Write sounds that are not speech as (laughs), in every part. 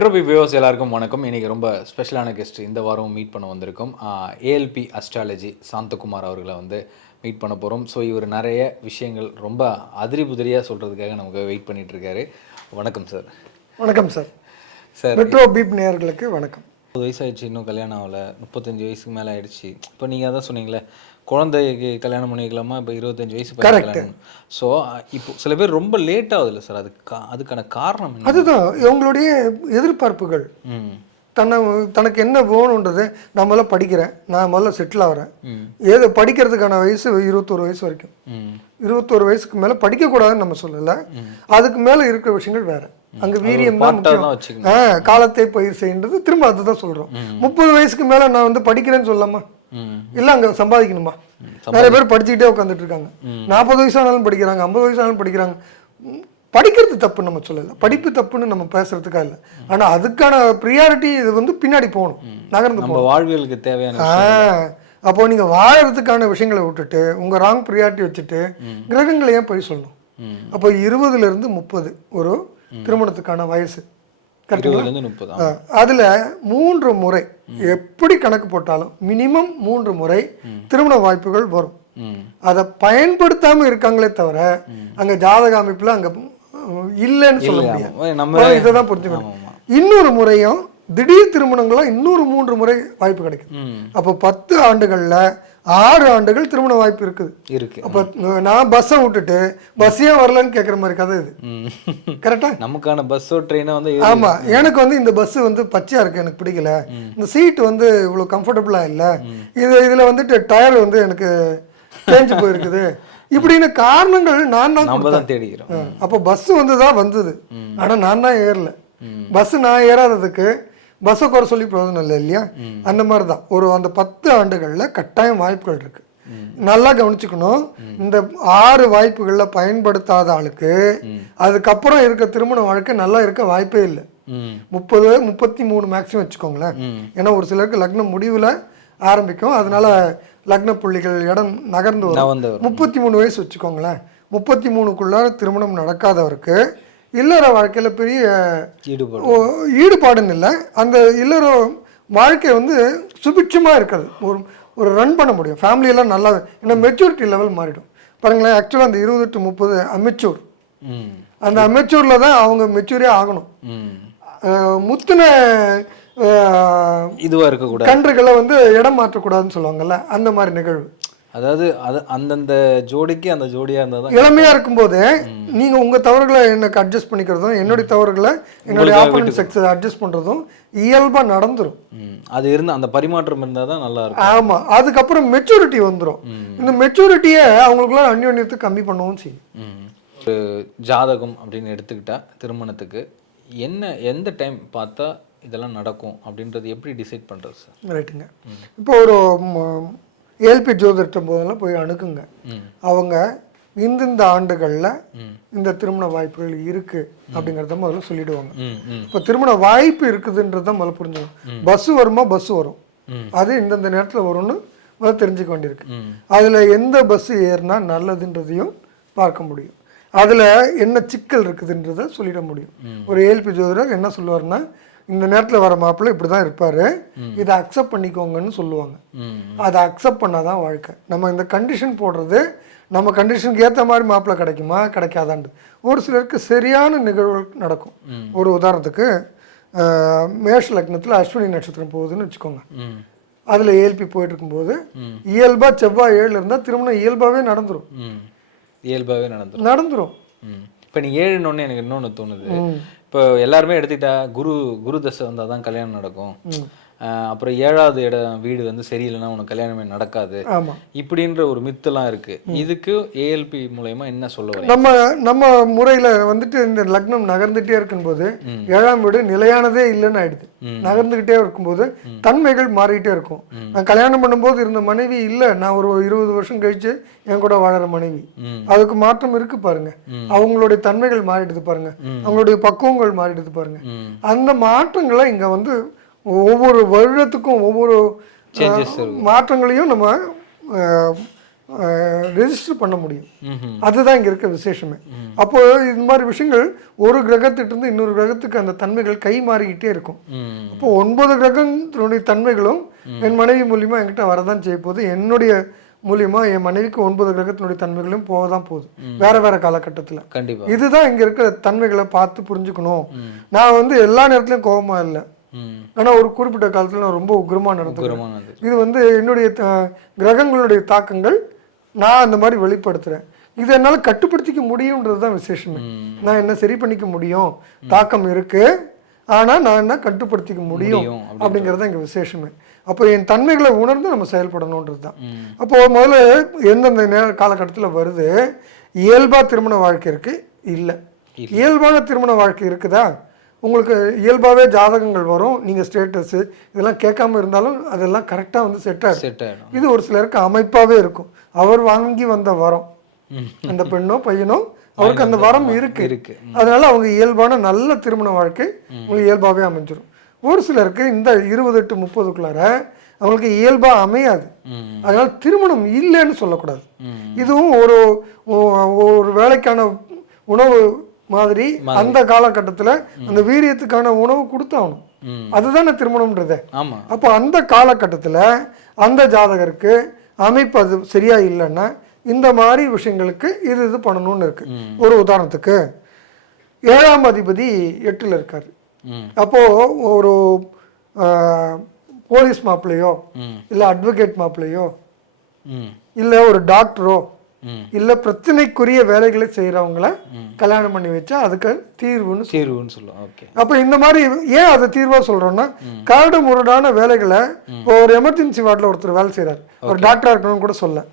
மெட்ரோபி viewers எல்லாருக்கும் வணக்கம். இன்னைக்கு ரொம்ப ஸ்பெஷலான கெஸ்ட் இந்த வாரம் மீட் பண்ண வந்திருக்கோம். ஏஎல்பி அஸ்ட்ராலஜி சாந்தகுமார் அவர்களை வந்து மீட் பண்ண போகிறோம் ஸோ இவர் நிறைய விஷயங்கள் ரொம்ப அதிரி புதிரியாக சொல்கிறதுக்காக நமக்கு வெயிட் பண்ணிட்டு இருக்காரு. வணக்கம் சார் வணக்கம் சார் சார் மெட்ரோ பீப் நேயர்களுக்கு வணக்கம். முப்பது வயசாயிடுச்சு இன்னும் கல்யாணம் ஆகலை. முப்பத்தஞ்சு வயசுக்கு மேலே ஆயிடுச்சு. இப்போ நீங்கள் அதான் சொன்னீங்களே குழந்தைக்கு கல்யாணம் பண்ணிக்கலாமா? இப்போ இருபத்தஞ்சு வயசு கல்யாணம் ஸோ இப்போ சில பேர் ரொம்ப லேட் ஆகுதுல்ல சார் அது கா- அதுக்கான காரணம் அதுதான். இவங்களுடைய எதிர்பார்ப்புகள். தன்னை தனக்கு என்ன வேணுன்றது நான் முதல்ல படிக்கிறேன். நான் முதல்ல செட்டில் ஆகிறேன். ஏதோ படிக்கிறதுக்கான வயசு இருபத்தோரு வயசு வரைக்கும். இருபத்தோரு வயசுக்கு மேலே படிக்கக்கூடாதுன்னு நம்ம சொல்லலை. அதுக்கு மேலே இருக்கிற விஷயங்கள் வேற. அங்கே வீரியம் தான் முக்கியம். காலத்தை பயிர் செய்யுன்றது திரும்ப அதுதான் சொல்கிறோம் முப்பது வயசுக்கு மேலே நான் வந்து படிக்கிறேன்னு சொல்லலாமா ம். இல்லை அங்கே சம்பாதிக்கணுமா? நிறைய பேர் படிச்சுக்கிட்டே உட்காந்துட்டு இருக்காங்க. நாற்பது வயசானாலும் படிக்கிறாங்க ஐம்பது வயசானாலும் படிக்கிறாங்க. படிக்கிறது தப்பு நம்ம சொல்லலை. படிப்பு தப்புன்னு நம்ம பேசுறதுக்காக இல்லை. ஆனால் அதுக்கான ப்ரியாரிட்டி இது வந்து பின்னாடி போகணும். நகர்ந்து நம்ம வாழ்வியலுக்கு தேவையான அப்போ நீங்க வாழறதுக்கான விஷயங்களை விட்டுட்டு உங்க ராங் ப்ரியாரிட்டி வச்சுட்டு கிரகங்களை ஏன் போய் சொல்லணும். அப்போ இருபதுல இருந்து முப்பது ஒரு திருமணத்துக்கான வயசு. அதுல மூன்று முறை எப்படி கணக்கு போட்டாலும் மினிமம் மூன்று முறை திருமண வாய்ப்புகள் வரும். அதை பயன்படுத்தாம இருக்காங்களே தவிர அங்க ஜாதக அமைப்புல அங்க இல்லைன்னு சொல்ல முடியாது. இதை தான் புரிஞ்சுக்கணும். இன்னொரு முறையும் திடீர் திருமணங்கள்லாம் இன்னொரு மூன்று முறை வாய்ப்பு கிடைக்கும் அப்போ பத்து ஆண்டுகள்ல ஆறு ஆண்டுகள் திருமண வாய்ப்பு இருக்குது. இருக்கு. அப்போ நான் பஸ்ஸை விட்டுட்டு பஸ்ஸே வரலன்னு கேட்குற மாதிரி கதை இது. ம். கரெக்டா நமக்கான பஸ்ஸோ ட்ரெயினோ வந்து ஏறி- ஆமா. எனக்கு வந்து இந்த பஸ் வந்து பச்சையா இருக்கு. எனக்கு பிடிக்கல. இந்த சீட் வந்து இவ்வளவு கம்ஃபர்டபுளா இல்ல. இது இதுல வந்துட்டு டயர் வந்து எனக்கு தேஞ்சு போயிருக்குது. இப்படின்னு காரணங்கள் நான் தான் தான் தேடிக்கிறோம். ஆ, அப்போ பஸ் வந்து தான் வந்தது. ஆனா நான் தான் ஏறல. பஸ் நான் ஏறாததுக்கு பஸ்ஸை குறை சொல்லி பிரயோஜனம் இல்லை இல்லையா? அந்த மாதிரி தான் ஒரு அந்த பத்து ஆண்டுகள்ல கட்டாயம் வாய்ப்புகள் இருக்கு. நல்லா கவனிச்சுக்கணும். இந்த ஆறு வாய்ப்புகள்ல பயன்படுத்தாத ஆளுக்கு அதுக்கப்புறம் இருக்க திருமண வாழ்க்கை நல்லா இருக்க வாய்ப்பே இல்லை. முப்பது முப்பத்தி மூணு மேக்ஸிமம் வச்சுக்கோங்களேன். ஏன்னா ஒரு சிலருக்கு லக்னம் முடிவில் ஆரம்பிக்கும். அதனால லக்ன புள்ளிகள் இடம் நகர்ந்து வரும். முப்பத்தி மூணு வயசு வச்சுக்கோங்களேன். முப்பத்தி மூணுக்குள்ளார திருமணம் நடக்காதவருக்கு இல்லற வாழ்க்கையில் பெரிய ஈடுபாடு. ஈடுபாடுன்னு இல்லை. அந்த இல்லற வாழ்க்கை வந்து சுபிட்சமாக இருக்காது ஒரு ஒரு ரன் பண்ண முடியும். ஃபேமிலியெல்லாம் நல்லா ஏன்னா மெச்சூரிட்டி லெவல் மாறிடும். பாருங்களேன் ஆக்சுவலாக அந்த இருபது டு முப்பது அமெச்சூர் அந்த அமெச்சூரில் தான் அவங்க மெச்சூரே ஆகணும். முத்தின அஹ், இதுவா இருக்கக்கூடாது. கன்றுகளை வந்து இடம் மாற்றக்கூடாதுன்னு சொல்லுவாங்கல்ல அந்த மாதிரி நிகழ்வு. அதாவது அது அந்தந்த ஜோடிக்கு அந்த ஜோடியா இருந்தா தான் இளமையா இருக்கும்போது நீங்க உங்க தவறுகளை எனக்கு அட்ஜஸ்ட் பண்ணிக்கிறதும் என்னுடைய தவறுகளை என்னுடைய ஆப்போனன்ட் செக்ஸ் அட்ஜஸ்ட் பண்றதும் இயல்பா நடந்துரும். ம். அது இருந்து அந்த பரிமாற்றம் இருந்தா தான் நல்லா இருக்கும். ஆமா. அதுக்கப்புறம் மெச்சூரிட்டி வந்துரும். இந்த மெச்சூரிட்டியை அவங்களுக்குள்ள அந்யோன்யத்தை கம்மி பண்ணவும் செய்யும். ஒரு ஜாதகம் அப்படின்னு எடுத்துக்கிட்டா திருமணத்துக்கு என்ன எந்த டைம் பார்த்தா இதெல்லாம் நடக்கும் அப்படின்றது எப்படி டிசைட் பண்றது சார் ரைட்டுங்க இப்போ ஒரு ஏல்பி ஜோதிடம் போதெல்லாம் போய் அணுகுங்க. அவங்க இந்தந்த ஆண்டுகளில் இந்த திருமண வாய்ப்புகள் இருக்கு அப்படிங்கிறத முதல்ல சொல்லிடுவாங்க. இப்போ திருமண வாய்ப்பு இருக்குதுன்றத முதல்ல புரிஞ்சுக்கணும். பஸ் வருமா? பஸ் வரும். அது இந்தந்த நேரத்தில் வரும்னு முதல்ல தெரிஞ்சுக்க வேண்டியிருக்கு. அதில் எந்த பஸ் ஏறினா நல்லதுன்றதையும் பார்க்க முடியும். அதில் என்ன சிக்கல் இருக்குதுன்றதை சொல்லிட முடியும். ஒரு ஏல்பி ஜோதிடர் என்ன சொல்லுவாருன்னா இந்த நேரத்தில் வர மாப்பிள்ளை இப்படி தான் இருப்பார் இதை அக்செப்ட் பண்ணிக்கோங்கன்னு சொல்லுவாங்க. அதை அக்செப்ட் பண்ணாதான் வாழ்க்கை. நம்ம இந்த கண்டிஷன் போடுறது நம்ம கண்டிஷனுக்கு ஏற்ற மாதிரி மாப்பிள்ளை கிடைக்குமா கிடைக்காதான்ட்டு ஒரு சிலருக்கு சரியான நிகழ்வுகள் நடக்கும். ஒரு உதாரணத்துக்கு மேஷ லக்னத்தில் அஸ்வினி நட்சத்திரம் போகுதுன்னு வச்சுக்கோங்க. அதில் ஏல்பி போயிட்டு இருக்கும்போது இயல்பாக செவ்வாய் ஏழு இருந்தால் திருமணம் இயல்பாகவே நடந்துரும். ம். இயல்பாகவே நடந்துரும். நடந்துரும். ம். இப்போ நீ ஏழுனோடனே எனக்கு இன்னொன்று தோணுது. இப்போ எல்லாருமே எடுத்துக்கிட்டா குரு குரு தசை வந்தால் தான் கல்யாணம் நடக்கும். அப்புறம் ஏழாவது இடம் வீடு வந்து சரியில்லைன்னா உனக்கு கல்யாணமே நடக்காது. இப்படின்ற ஒரு மித்தெல்லாம் இருக்கு. இதுக்கு ஏஎல்பி மூலயமா என்ன சொல்ல நம்ம நம்ம முறையில் வந்துட்டு இந்த லக்னம் நகர்ந்துட்டே இருக்கும்போது ஏழாம் வீடு நிலையானதே இல்லைன்னு ஆயிடுது. நகர்ந்துகிட்டே இருக்கும்போது தன்மைகள் மாறிக்கிட்டே இருக்கும். நான் கல்யாணம் பண்ணும்போது இருந்த மனைவி இல்லை நான் ஒரு இருபது வருஷம் கழிச்சு என் கூட வாழற மனைவி. அதுக்கு மாற்றம் இருக்கு பாருங்க. அவங்களுடைய தன்மைகள் மாறிடுது பாருங்க. அவங்களுடைய பக்குவங்கள் மாறிடுது பாருங்க. அந்த மாற்றங்களை இங்க வந்து ஒவ்வொரு வருடத்துக்கும் ஒவ்வொரு மாற்றங்களையும் நம்ம ரெஜிஸ்டர் பண்ண முடியும். அதுதான் இங்க இருக்க விசேஷமே. அப்போ இந்த மாதிரி விஷயங்கள் ஒரு கிரகத்திட்டிருந்து இன்னொரு கிரகத்துக்கு அந்த தன்மைகள் கை மாறிக்கிட்டே இருக்கும். அப்போ ஒன்பது கிரகத்தினுடைய தன்மைகளும் என் மனைவி மூலியமா என்கிட்ட வரதான் செய்ய போகுது. என்னுடைய மூலியமா என் மனைவிக்கு ஒன்பது கிரகத்தினுடைய தன்மைகளும் போக தான் போகுது வேற வேற காலகட்டத்துல. இதுதான் இங்க இருக்கிற தன்மைகளை பார்த்து புரிஞ்சுக்கணும். நான் வந்து எல்லா நேரத்துலயும் கோபமா இல்லை. ம். ஆனா ஒரு குறிப்பிட்ட காலத்துல நான் ரொம்ப உக்ரமா நடந்துக்கிறேன் உக்கிரமானது இது வந்து என்னுடைய த- கிரகங்களுடைய தாக்கங்கள் நான் அந்த மாதிரி வெளிப்படுத்துறேன். இதை என்னால கட்டுப்படுத்திக்க முடியுன்றது தான் விசேஷமே. நான் என்ன சரி பண்ணிக்க முடியும்? தாக்கம் இருக்கு. ஆனா நான் என்ன கட்டுப்படுத்திக்க முடியும் அப்படிங்கிறது தான் இங்க விசேஷமே. அப்போ என் தன்மைகளை உணர்ந்து நம்ம செயல்படணுன்றது தான். ம். அப்போ முதல்ல எந்தெந்த நேர காலகட்டத்தில் வருது? இயல்பா திருமண வாழ்க்கை இருக்கு? இல்லை. இயல்பான திருமண வாழ்க்கை இருக்குதா? உங்களுக்கு இயல்பாகவே ஜாதகங்கள் வரும். நீங்கள் ஸ்டேட்டஸு இதெல்லாம் கேட்காம இருந்தாலும் அதெல்லாம் கரெக்டாக வந்து செட் ஆகும் செட் ஆயிடும். இது ஒரு சிலருக்கு அமைப்பாகவே இருக்கும். அவர் வாங்கி வந்த வரம். அந்த பெண்ணோ பையனோ அவருக்கு அந்த வரம் இருக்கு. இருக்கு. அதனால அவங்க இயல்பான நல்ல திருமண வாழ்க்கை உங்களுக்கு இயல்பாகவே அமைஞ்சிரும். ஒரு சிலருக்கு இந்த இருபது டு முப்பதுக்குள்ளார அவங்களுக்கு இயல்பா அமையாது. அதனால திருமணம் இல்லைன்னு சொல்லக்கூடாது. இதுவும் ஒரு ஒரு வேலைக்கான உணவு மாதிரி அந்த காலகட்டத்தில் அந்த வீரியத்துக்கான உணவு கொடுத்தாகணும். அதுதானே திருமணம்ன்றதே. அப்போ அந்த காலகட்டத்தில் அந்த ஜாதகருக்கு அமைப்பு அது சரியா இல்லைன்னா இந்த மாதிரி விஷயங்களுக்கு இது இது பண்ணணும்னு இருக்கு. ஒரு உதாரணத்துக்கு ஏழாம் அதிபதி எட்டுல இருக்காரு. அப்போ ஒரு போலீஸ் மாப்பிள்ளையோ இல்லை அட்வொகேட் மாப்பிள்ளையோ இல்லை ஒரு டாக்டரோ இல்லை பிரச்சனைக்குரிய வேலைகளை செய்கிறவங்கள கல்யாணம் பண்ணி வச்சா அதுக்கு தீர்வுன்னு. தீர்வுன்னு சொல்லுவோம் ஓகே. அப்போ இந்த மாதிரி ஏன் அதை தீர்வாக சொல்கிறோன்னா கரடு முரடான வேலைகளை இப்போ ஒரு எமர்ஜென்சி வார்டில் ஒருத்தர் வேலை செய்கிறார் ஒரு டாக்டராக இருக்கணும்னு கூட சொல்ல.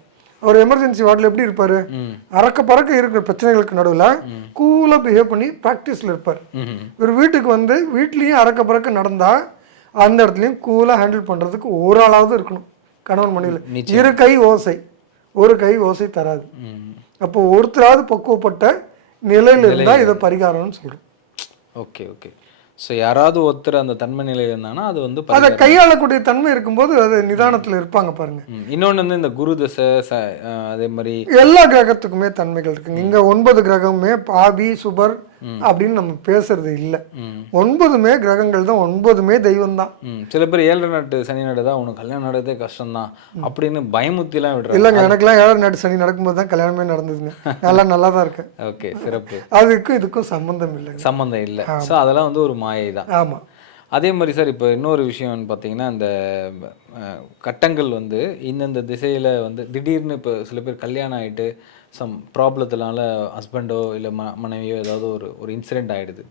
ஒரு எமர்ஜென்சி வார்டில் எப்படி இருப்பார்? அறக்க பறக்க இருக்கிற பிரச்சனைகளுக்கு நடுவில் கூலாக பிஹேவ் பண்ணி ப்ராக்டிஸில் இருப்பார். ஒரு வீட்டுக்கு வந்து வீட்லேயும் அறக்க பறக்க நடந்தால் அந்த இடத்துலையும் கூலாக ஹேண்டில் பண்ணுறதுக்கு ஒரு ஆளாவது இருக்கணும். கணவன் மனைவியில் இரு கை ஓசை. ஒரு கை ஓசை தராது. அப்போ ஒருத்தராவது பக்குவப்பட்ட நிலையில் இருந்தால் இதை பரிகாரம்னு சொல்கிறோம் ஓகே ஓகே. ஸோ யாராவது ஒருத்தர் அந்த தன்மை நிலையில் இருந்தாங்கன்னா அது வந்து அதை கையாளக்கூடிய தன்மை இருக்கும்போது அது நிதானத்தில் இருப்பாங்க பாருங்க. ம். இன்னொன்னு வந்து இந்த குரு தசை அதே மாதிரி எல்லா கிரகத்துக்குமே தன்மைகள் இருக்குங்க இங்க ஒன்பது கிரகமுமே பாபி சுபர் அப்படின்னு நம்ம பேசுறது இல்லை. ம். ஒன்பதுமே கிரகங்கள் தான் ஒன்பதுமே தெய்வம் தான் சில பேர் ஏழரை நாட்டு சனி நடதா உனக்கு கல்யாணம் நடந்தே கஷ்டம்தான் அப்படின்னு பயமுத்திலாம் விடுறாங்க. இல்லைங்க எனக்கெல்லாம் ஏழரை நாட்டு சனி நடக்கும்போது தான் கல்யாணமே நடந்ததுங்க. நல்லா நல்லா தான் இருக்கேன் ஓகே சிறப்பு. அதுக்கும் இதுக்கும் சம்பந்தம் இல்லைங்க. சம்மந்தம் இல்லை. ஸோ அதெல்லாம் வந்து ஒரு மாயை தான் ஆமா. அதே மாதிரி சார் இப்போ இன்னொரு விஷயம்னு பார்த்தீங்கன்னா இந்த அஹ், கட்டங்கள் வந்து இந்தந்த திசையில் வந்து திடீர்னு இப்போ சில பேர் கல்யாணம் ஆகிட்டு சம் ப்ராப்ளத்தினால ஹஸ்பண்டோ இல்லை ம மனைவியோ ஏதாவது ஒரு ஒரு இன்சிடெண்ட் ஆகிடுது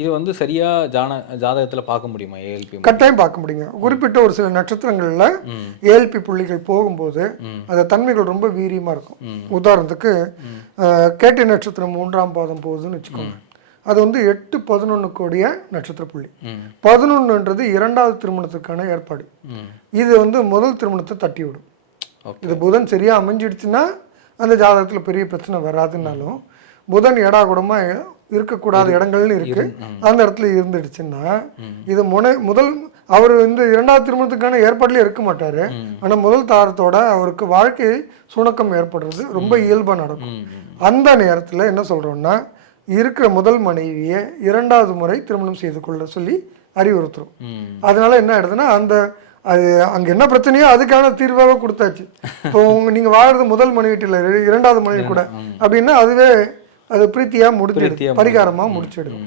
இது வந்து சரியாக ஜான ஜாதகத்தில் பார்க்க முடியுமா ஏஎல்பி கட்டாயம் பார்க்க முடியுங்க குறிப்பிட்ட ஒரு சில நட்சத்திரங்கள்ல ஏஎல்பி புள்ளிகள் போகும்போது அந்த தன்மைகள் ரொம்ப வீரியமா இருக்கும். உதாரணத்துக்கு கேட்டை நட்சத்திரம் மூன்றாம் பாதம் போகுதுன்னு வச்சுக்கோங்க. அது வந்து எட்டு பதினொன்று கோடிய நட்சத்திர புள்ளி. பதினொன்றுன்றது இரண்டாவது திருமணத்துக்கான ஏற்பாடு. இது வந்து முதல் திருமணத்தை தட்டி விடும் இது புதன் சரியா அமைஞ்சிடுச்சுன்னா அந்த ஜாதகத்துல பெரிய பிரச்சனை வராதுன்னாலும் புதன் எடா கூடமா இருக்கக்கூடாத இடங்கள்னு இருக்கு. அந்த இடத்துல இருந்துடுச்சுன்னா இது முனை முதல் அவர் வந்து இரண்டாவது திருமணத்துக்கான ஏற்பாடுல இருக்க மாட்டாரு. ஆனா முதல் தாரத்தோட அவருக்கு வாழ்க்கை சுணக்கம் ஏற்படுறது ரொம்ப இயல்பா நடக்கும். அந்த நேரத்துல என்ன சொல்றோம்னா இருக்கிற முதல் மனைவியை இரண்டாவது முறை திருமணம் செய்து கொள்ள சொல்லி அறிவுறுத்துறோம். அதனால என்ன ஆயிடுதுன்னா அந்த அது அங்க என்ன பிரச்சனையோ அதுக்கான தீர்வாக கொடுத்தாச்சு. இப்போ உங்க நீங்க வாழ்றது முதல் மனைவி இல்லை இரண்டாவது மனைவி கூட அப்படின்னா அதுவே அது பிரீத்தியா முடிச்சிடுது பரிகாரமா முடிச்சிடுது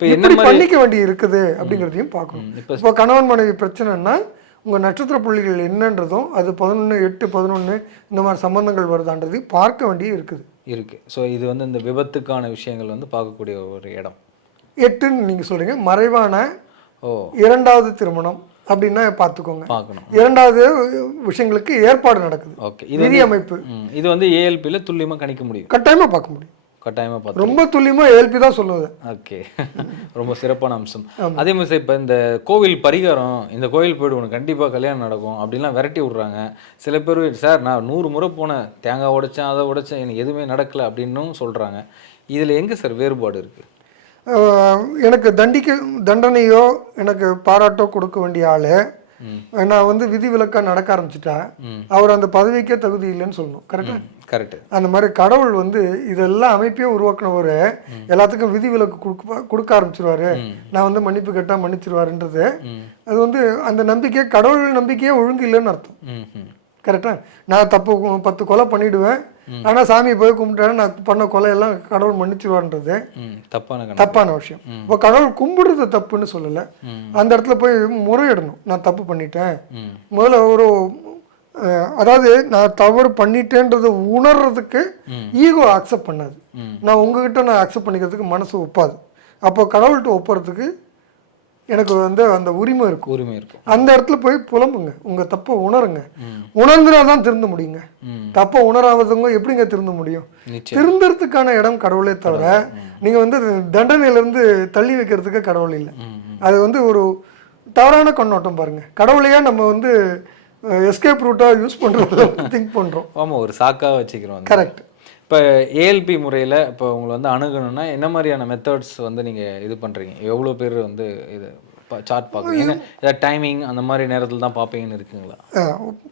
எப்படி பண்ணிக்க வேண்டி இருக்குது அப்படிங்கிறதையும் பார்க்கணும். இப்போ கணவன் மனைவி பிரச்சனைன்னா உங்க நட்சத்திர புள்ளிகள் என்னன்றதும் அது பதினொன்று எட்டு பதினொன்று இந்த மாதிரி சம்பந்தங்கள் வருதான்றதையும் பார்க்க வேண்டிய இருக்குது. இருக்கு. ஸோ இது வந்து இந்த விபத்துக்கான விஷயங்கள் வந்து பார்க்கக்கூடிய ஒரு இடம். எட்டுன்னு நீங்க சொல்றீங்க. மறைவான ஓ. இரண்டாவது திருமணம். அப்படின்னா பார்த்துக்கோங்க. இரண்டாவது விஷயங்களுக்கு ஏற்பாடு நடக்குது. ஓகே. இது விதி அமைப்பு. இது வந்து ஏஎல்பியில் துல்லியமாக கணிக்க முடியும். கட்டாயமா பார்க்க முடியும். கட்டாயமாக பார்த்து ரொம்ப துல்லியமா ஏல்பி தான் சொல்லுவது ஓகே. (laughs) ரொம்ப சிறப்பான அம்சம். அதே மாதிரி இப்போ இந்த கோவில் பரிகாரம் இந்த கோவில் போய்டு உனக்கு கண்டிப்பாக கல்யாணம் நடக்கும் அப்படின்லாம் விரட்டி விட்றாங்க. சில பேர் சார் நான் நூறு முறை போனேன். தேங்காய் உடைச்சேன் அதை உடைச்சேன். எனக்கு எதுவுமே நடக்கல அப்படின்னும் சொல்கிறாங்க இதில் எங்கே சார் வேறுபாடு இருக்குது எனக்கு தண்டிக்க தண்டனையோ எனக்கு பாராட்டோ கொடுக்க வேண்டிய ஆளு. நான் வந்து விதிவிலக்கா நடக்க ஆரம்பிச்சிட்டா அவர் அந்த பதவிக்கே தகுதி இல்லைன்னு சொல்லணும். கரெக்டா கரெக்ட் அந்த மாதிரி கடவுள் வந்து இதெல்லாம் அமைப்பையும் உருவாக்குனவர் எல்லாத்துக்கும் விதிவிலக்கு கொடுக்க கொடுக்க ஆரம்பிச்சிருவாரு. நான் வந்து மன்னிப்பு கேட்டா மன்னிச்சிருவாருன்றது. அது வந்து அந்த நம்பிக்கை கடவுள் நம்பிக்கையே ஒழுங்கு இல்லைன்னு அர்த்தம். ம் ம் கரெக்டா? நான் தப்பு பத்து கொலை பண்ணிடுவேன். ஆனா சாமியை போய் கும்பிட்டேன் நான் பண்ண கொலையெல்லாம் கடவுள் மன்னிச்சிருவான்றது தப்பான தப்பான விஷயம். இப்போ கடவுள் கும்பிடுறது தப்புன்னு சொல்லலை. அந்த இடத்துல போய் முறையிடணும். நான் தப்பு பண்ணிட்டேன். முதல்ல ஒரு அதாவது நான் தவறு பண்ணிட்டேன்றதை உணர்றதுக்கு ஈகோ அக்செப்ட் பண்ணாது. நான் உங்ககிட்ட நான் அக்செப்ட் பண்ணிக்கிறதுக்கு மனசு ஒப்பாது. அப்போ கடவுள்கிட்ட ஒப்புறதுக்கு எனக்கு வந்து அந்த உரிமை இருக்கும். உரிமை இருக்கும். அந்த இடத்துல போய் புலம்புங்க. உங்க தப்பை உணருங்க. உணர்ந்துனா தான் திருந்த முடியுங்க. தப்பை உணராதவங்க எப்படிங்க திருந்த முடியும்? திருந்தறதுக்கான இடம் கடவுளே தவிர நீங்க வந்து தண்டனையில இருந்து தள்ளி வைக்கிறதுக்கு கடவுள் இல்லை. அது வந்து ஒரு தவறான கண்ணோட்டம் பாருங்க. கடவுளையே நம்ம வந்து எஸ்கேப் ரூட்டா யூஸ் பண்றதுல திங்க் பண்றோம். ஆமா ஒரு சாக்கா வச்சுக்கிறோம். கரெக்ட் இப்போ ஏஎல்பி முறையில் இப்போ உங்களை வந்து அணுகணும்னா என்ன மாதிரியான மெத்தட்ஸ் வந்து நீங்கள் இது பண்ணுறீங்க எவ்வளோ பேர் வந்து இது சார்ட் பார்க்குறீங்க? ஏதாவது டைமிங் அந்த மாதிரி நேரத்தில் தான் பார்ப்பீங்கன்னு இருக்குங்களா?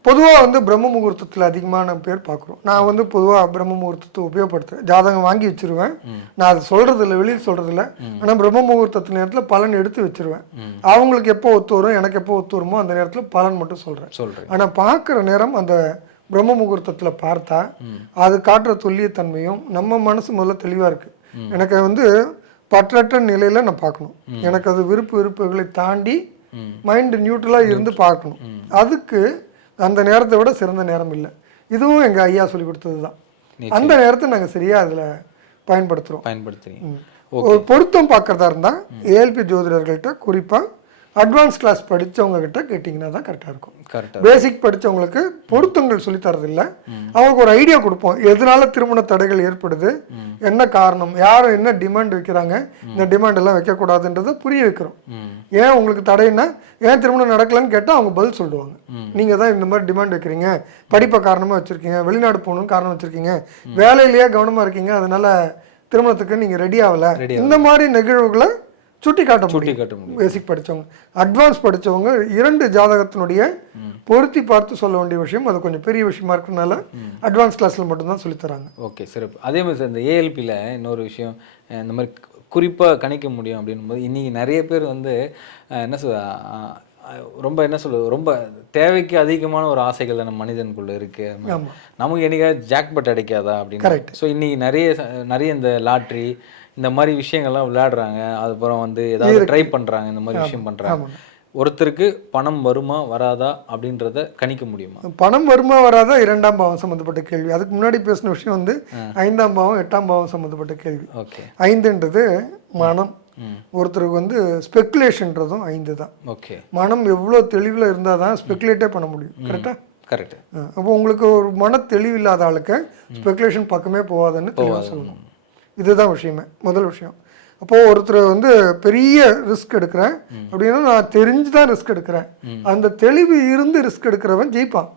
பொதுவாக வந்து பிரம்ம முகூர்த்தத்தில் அதிகமான பேர் பார்க்குறோம். நான் வந்து பொதுவாக பிரம்ம முகூர்த்தத்தை உபயோகப்படுத்துறேன் ஜாதகம் வாங்கி வச்சிருவேன். நான் அது சொல்றது இல்லை வெளியில் சொல்றது இல்லை ஆனால் பிரம்ம முகூர்த்தத்து நேரத்தில் பலன் எடுத்து வச்சிருவேன். அவங்களுக்கு எப்போ ஒத்து வரும் எனக்கு எப்போ ஒத்து வருமோ அந்த நேரத்தில் பலன் மட்டும் சொல்கிறேன் சொல்கிறேன் ஆனால் பார்க்குற நேரம் அந்த பிரம்ம முகூர்த்தத்தில் பார்த்தா அது காட்டுற துல்லியத்தன்மையும் நம்ம மனசு முதல்ல தெளிவாக இருக்கு. எனக்கு வந்து பற்றற்ற நிலையில் நான் பார்க்கணும். எனக்கு அது விருப்பு வெறுப்புகளை தாண்டி. மைண்ட் நியூட்ரலாக இருந்து பார்க்கணும். அதுக்கு அந்த நேரத்தை விட சிறந்த நேரம் இல்லை. இதுவும் எங்கள் ஐயா சொல்லி கொடுத்தது தான் அந்த நேரத்தை நாங்கள் சரியாக அதில் பயன்படுத்துகிறோம் பயன்படுத்துறீங்க. ஒரு பொருத்தம் பார்க்கறதா இருந்தால் ஏஎல்பி ஜோதிடர்கள்ட்ட குறிப்பாக அட்வான்ஸ் கிளாஸ் படிச்சவங்க கிட்ட கேட்டிங்கன்னா தான் கரெக்டாக இருக்கும். கரெக்டாக பேசிக் படிச்சவங்களுக்கு பொருத்தங்கள் சொல்லி தரதில்ல. அவங்களுக்கு ஒரு ஐடியா கொடுப்போம். எதனால திருமண தடைகள் ஏற்படுது? என்ன காரணம்? யார் என்ன டிமாண்ட் வைக்கிறாங்க? இந்த டிமாண்ட் எல்லாம் வைக்கக்கூடாதுன்றதை புரிய வைக்கிறோம். ஏன் உங்களுக்கு தடைன்னா ஏன் திருமணம் நடக்கலன்னு கேட்டால் அவங்க பதில் சொல்லுவாங்க. நீங்கள் தான் இந்த மாதிரி டிமாண்ட் வைக்கிறீங்க. படிப்பை காரணமாக வச்சுருக்கீங்க. வெளிநாடு போகணும்னு காரணம் வச்சுருக்கீங்க. வேலையிலேயே கவனமாக இருக்கீங்க. அதனால திருமணத்துக்கு நீங்கள் ரெடி ஆகலை. இந்த மாதிரி நிகழ்வுகளை சுட்டி காட்ட முடியும். காட்ட முடியும். பேசிக் படிச்சவங்க அட்வான்ஸ் படிச்சவங்க இரண்டு ஜாதகத்தினுடைய பொருத்தி பார்த்து சொல்ல வேண்டிய விஷயம் அது கொஞ்சம் பெரிய விஷயமா இருக்கறனால அட்வான்ஸ் கிளாஸ்ல மட்டும்தான் சொல்லித் தராங்க ஓகே சிறப்பு. அதே மாதிரி சார் இந்த ஏஎல்பியில் இன்னொரு விஷயம் இந்த மாதிரி குறிப்பாக கணிக்க முடியும் அப்படின்னும் போது இன்றைக்கி நிறைய பேர் வந்து என்ன சொல் ரொம்ப என்ன சொல்றது ரொம்ப தேவைக்கு அதிகமான ஒரு ஆசைகள் நம்ம மனிதனுக்குள்ள இருக்கு. ஆமா. நமக்கு என்னைக்காவது ஜாக்பட் அடிக்காதா அப்படின்னு. ஸோ இன்னைக்கு நிறைய நிறைய இந்த லாட்ரி இந்த மாதிரி விஷயங்கள்லாம் விளையாடுறாங்க. அதுக்கப்புறம் வந்து ஏதாவது ட்ரை பண்றாங்க இந்த மாதிரி விஷயம் பண்றாங்க. ஒருத்தருக்கு பணம் வருமா வராதா அப்படின்றத கணிக்க முடியுமா? பணம் வருமா வராதா இரண்டாம் பாவம் சம்மந்தப்பட்ட கேள்வி. அதுக்கு முன்னாடி பேசின விஷயம் வந்து ஐந்தாம் பாவம் எட்டாம் பாவம் சம்மந்தப்பட்ட கேள்வி. ஓகே. ஐந்துன்றது மனம். ஒருத்தருக்கு வந்து ஸ்பெக்குலேஷன்றதும் ஐந்து தான். ஓகே. மனம் எவ்வளோ தெளிவில் இருந்தால் தான் ஸ்பெக்குலேட்டே பண்ண முடியும். கரெக்டாக கரெக்ட் அப்போ உங்களுக்கு ஒரு மன தெளிவில்லாத ஆளுக்கு ஸ்பெகுலேஷன் பக்கமே போகாதுன்னு தெளிவாக சொல்லணும். இதுதான் விஷயமே முதல் விஷயம். அப்போது ஒருத்தர் வந்து பெரிய ரிஸ்க் எடுக்கிறேன் அப்படின்னா நான் தெரிஞ்சு தான் ரிஸ்க் எடுக்கிறேன் அந்த தெளிவு இருந்து ரிஸ்க் எடுக்கிறவன் ஜெயிப்பான்.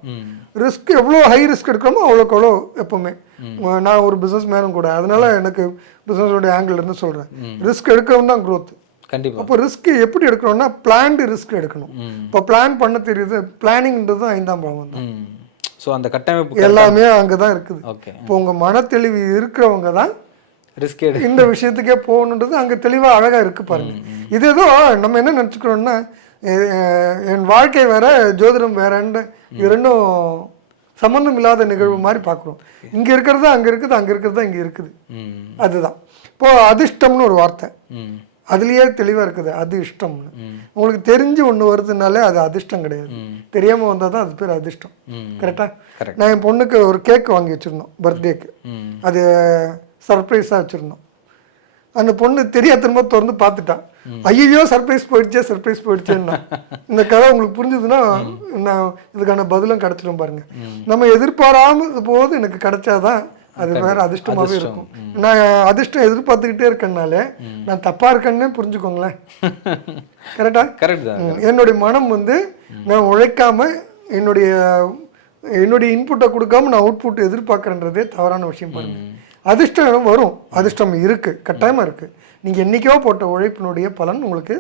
ரிஸ்க் எவ்வளோ ஹை ரிஸ்க் எடுக்கிறோமோ அவ்வளோக்கு அவ்வளோ எப்பவுமே. நான் ஒரு பிஸ்னஸ் மேனும் கூட அதனால எனக்கு பிஸ்னஸோட ஆங்கிள் இருந்து சொல்கிறேன் ரிஸ்க் எடுக்கிறவன் தான் growth. கண்டிப்பா. அப்போ ரிஸ்க் எப்படி எடுக்கணும்னா பிளான்டு ரிஸ்க் எடுக்கணும். இப்போ பிளான் பண்ண தெரியுது பிளானிங்ன்றது ஐந்தாம் பாவம் தான். ஸோ அந்த கட்டமைப்பு எல்லாமே அங்கே தான் இருக்குது இப்போ உங்கள் மனத்தெளிவு இருக்கிறவங்க தான் ரிஸ்க் எடு. இந்த விஷயத்துக்கே போகணுன்றது அங்கே தெளிவாக அழகாக இருக்கு பாருங்க. இது ஏதோ நம்ம என்ன நினச்சிக்கிறோம்னா என் வாழ்க்கை வேற ஜோதிடம் வேறன்னு இது ரெண்டும் சம்மந்தம் இல்லாத நிகழ்வு மாதிரி பார்க்குறோம் இங்கே இருக்கிறது அங்கே இருக்குது அங்கே இருக்கிறது இங்கே இருக்குது. அதுதான். இப்போ அதிர்ஷ்டம்னு ஒரு வார்த்தை. அதுலயே தெளிவாக இருக்குது அது இஷ்டம்னு. உங்களுக்கு தெரிஞ்சு ஒன்று வருதுனாலே அது அதிர்ஷ்டம் கிடையாது. தெரியாமல் வந்தால் தான் அது பேர் அதிர்ஷ்டம். ம். கரெக்டா Correct. நான் என் பொண்ணுக்கு ஒரு கேக் வாங்கி வச்சிருந்தோம் பர்த்டேக்கு அது சர்ப்ரைஸாக வச்சுருந்தோம். அந்த பொண்ணு தெரியாதனமா திறந்து பார்த்துட்டான் ஐயோ சர்ப்ரைஸ் போயிடுச்சே சர்ப்ரைஸ் போயிடுச்சேன்னா. இந்த கதை உங்களுக்கு புரிஞ்சுதுன்னா நான் இதுக்கான பதிலும் கிடைச்சிடும் பாருங்க. நம்ம எதிர்பாராம போது எனக்கு கிடைச்சாதான் அது வேற அதிர்ஷ்டமாவே இருக்கும். நான் அதிர்ஷ்டம் எதிர்பார்த்துக்கிட்டே இருக்கேன்னாலே நான் தப்பா இருக்கேன்னே புரிஞ்சுக்கோங்களேன் (laughs) கரெக்டா என்னுடைய மனம் வந்து நான் உழைக்காம என்னுடைய என்னுடைய இன்புட்டை கொடுக்காம நான் அவுட்புட் எதிர்பார்க்கறன்றதே தவறான விஷயம் பாருங்க. அதிர்ஷ்டம் வரும். அதிர்ஷ்டம் இருக்கு. கட்டாயமா இருக்கு. நீங்க என்னைக்கோ போட்ட உழைப்பினுடைய பலன் உங்களுக்கு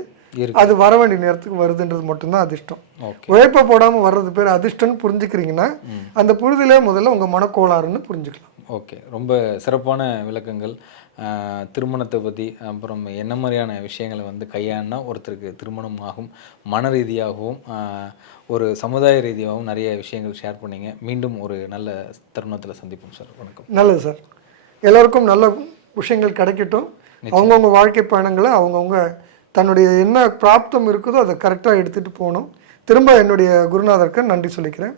அது வர வேண்டிய நேரத்துக்கு வருதுன்றது மட்டும்தான் அதிர்ஷ்டம். உழைப்ப போடாமல் வர்றது பேர் அதிர்ஷ்டம்னு புரிஞ்சுக்கிறீங்கன்னா அந்த புரிதலே முதல்ல உங்கள் மனக்கோளாறுன்னு புரிஞ்சுக்கலாம். ஓகே. ரொம்ப சிறப்பான விளக்கங்கள். திருமணத்தை பற்றி அப்புறம் என்ன மாதிரியான விஷயங்களை வந்து கையாண்டா ஒருத்தருக்கு திருமணம் ஆகும் மன ரீதியாகவும் ஒரு சமுதாய ரீதியாகவும் நிறைய விஷயங்கள் ஷேர் பண்ணீங்க. மீண்டும் ஒரு நல்ல தருணத்தில் சந்திப்போம் சார். வணக்கம். நல்லது சார். எல்லோருக்கும் நல்ல விஷயங்கள் கிடைக்கட்டும். அவங்கவுங்க வாழ்க்கை பயணங்களை அவங்கவுங்க தன்னுடைய என்ன பிராப்தம் இருக்குதோ அதை கரெக்டாக எடுத்துகிட்டு போகணும். திரும்ப என்னுடைய குருநாதருக்கு நன்றி சொல்லிக்கிறேன்.